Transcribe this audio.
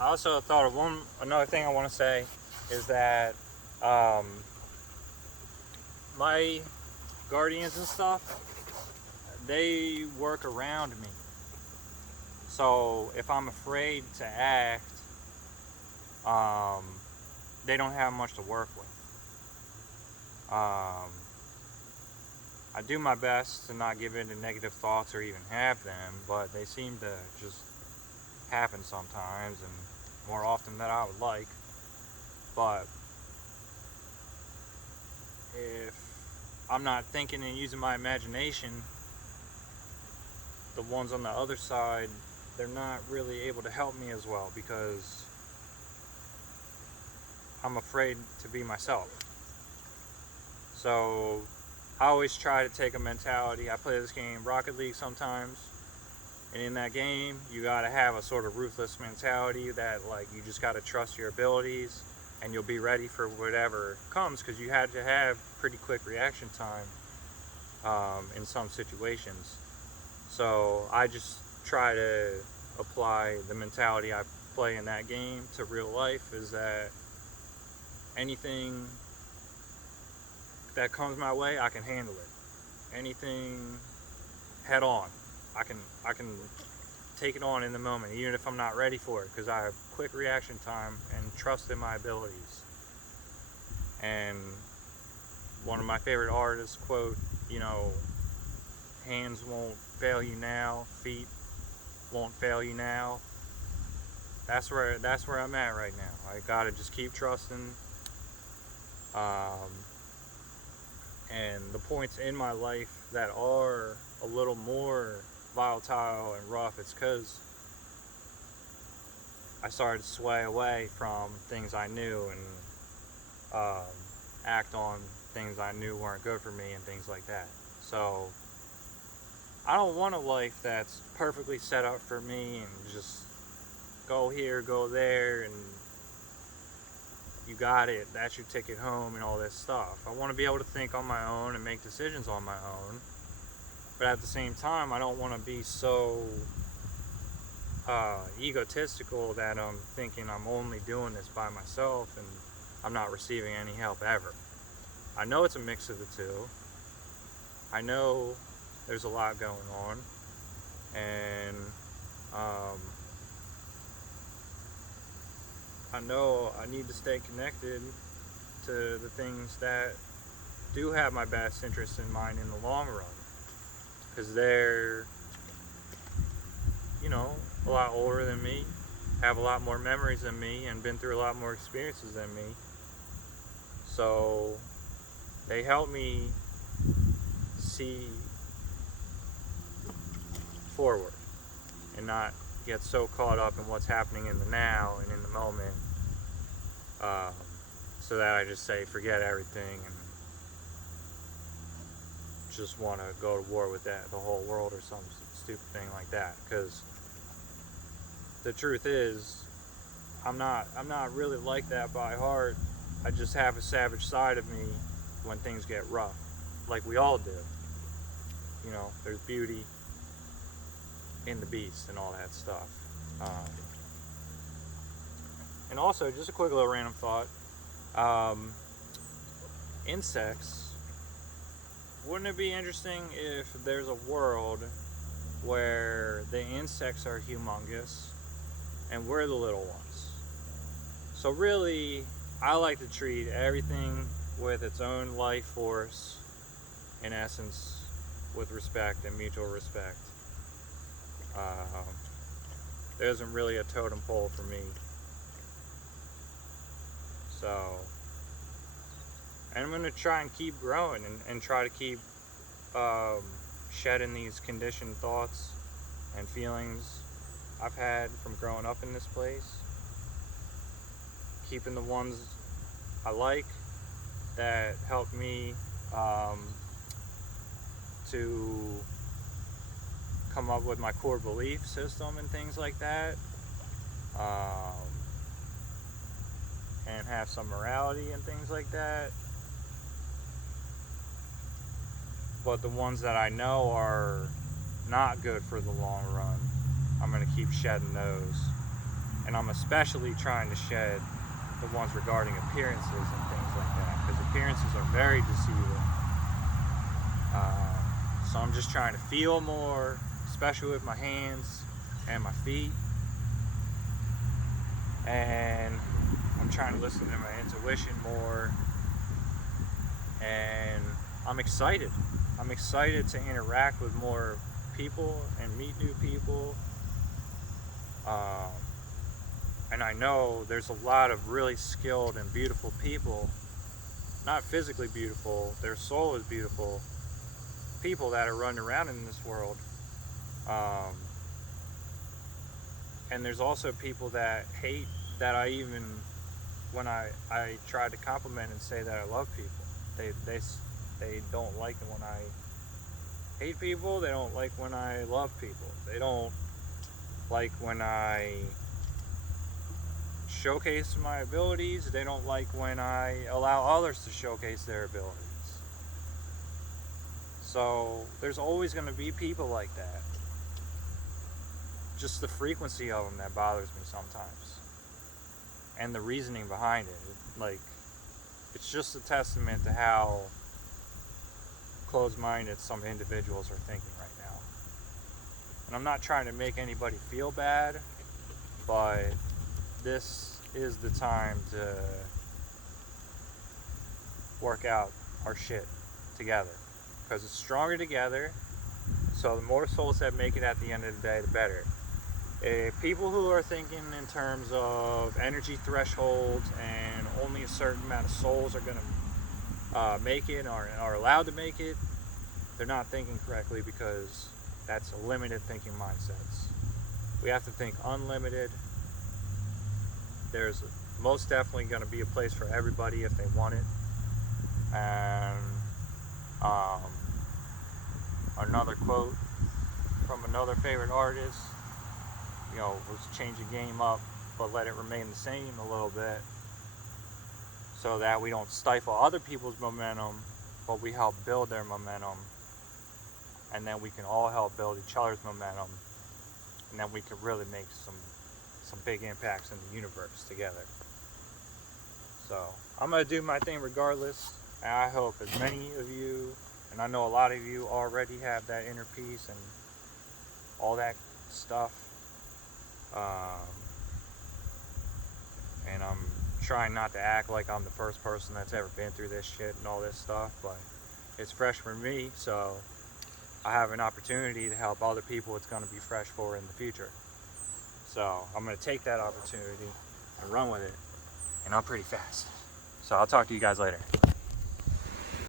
I also thought of another thing I want to say is that um, my guardians and stuff, they work around me. So if I'm afraid to act, um, they don't have much to work with. I do my best to not give in to negative thoughts or even have them, but they seem to just happen sometimes and more often than I would like. But if I'm not thinking and using my imagination, the ones on the other side, they're not really able to help me as well because I'm afraid to be myself. So I always try to take a mentality. I play this game, Rocket League, sometimes, and in that game, you gotta have a sort of ruthless mentality that, like, you just gotta trust your abilities, and you'll be ready for whatever comes, because you had to have pretty quick reaction time in some situations. So I just try to apply the mentality I play in that game to real life. Is that anything that comes my way, I can handle it. Anything head on, I can take it on in the moment, even if I'm not ready for it, because I have quick reaction time and trust in my abilities. And one of my favorite artists quote, hands won't fail you now, feet won't fail you now. That's where I'm at right now. I gotta just keep trusting. And the points in my life that are a little more volatile and rough, it's because I started to sway away from things I knew and act on things I knew weren't good for me and things like that. So I don't want a life that's perfectly set up for me and just go here, go there, and you got it, that's your ticket home and all this stuff. I want to be able to think on my own and make decisions on my own. But at the same time, I don't want to be so egotistical that I'm thinking I'm only doing this by myself and I'm not receiving any help ever. I know it's a mix of the two. I know there's a lot going on. And I know I need to stay connected to the things that do have my best interest in mind in the long run, because they're, a lot older than me, have a lot more memories than me, and been through a lot more experiences than me. So they help me see forward and not get so caught up in what's happening in the now and in the moment, so that I just say forget everything and just want to go to war with the whole world or some stupid thing like that. Because the truth is, I'm not really like that by heart. I just have a savage side of me when things get rough, like we all do. There's beauty in the beast and all that stuff. And also, just a quick little random thought. Insects. Wouldn't it be interesting if there's a world where the insects are humongous and we're the little ones? So really, I like to treat everything with its own life force, in essence, with respect and mutual respect. There isn't really a totem pole for me. So, and I'm going to try and keep growing and try to keep shedding these conditioned thoughts and feelings I've had from growing up in this place. Keeping the ones I like that help me to come up with my core belief system and things like that, and have some morality and things like that. But the ones that I know are not good for the long run, I'm going to keep shedding those And I'm especially trying to shed the ones regarding appearances and things like that, because appearances are very deceiving. So I'm just trying to feel more, especially with my hands and my feet. And I'm trying to listen to my intuition more. And I'm excited. I'm excited to interact with more people and meet new people. And I know there's a lot of really skilled and beautiful people, not physically beautiful, their soul is beautiful, people that are running around in this world. And there's also people that hate that I even, when I try to compliment and say that I love people, they don't like it when I hate people. They don't like when I love people. They don't like when I showcase my abilities. They don't like when I allow others to showcase their abilities. So there's always going to be people like that. Just the frequency of them that bothers me sometimes, and the reasoning behind it. It's just a testament to how closed-minded some individuals are thinking right now. And I'm not trying to make anybody feel bad, but this is the time to work out our shit together, because it's stronger together. So the more souls that make it at the end of the day, the better. People who are thinking in terms of energy thresholds and only a certain amount of souls are going to make it or are allowed to make it, they're not thinking correctly, because that's a limited thinking mindsets. We have to think unlimited. There's most definitely going to be a place for everybody if they want it. And another quote from another favorite artist, was change the game up, but let it remain the same a little bit, so that we don't stifle other people's momentum, but we help build their momentum, and then we can all help build each other's momentum, and then we can really make some big impacts in the universe together. So I'm going to do my thing regardless, and I hope as many of you, and I know a lot of you already have that inner peace and all that stuff. And I'm trying not to act like I'm the first person that's ever been through this shit and all this stuff, but it's fresh for me, so I have an opportunity to help other people it's going to be fresh for in the future. So I'm going to take that opportunity and run with it, and I'm pretty fast. So I'll talk to you guys later.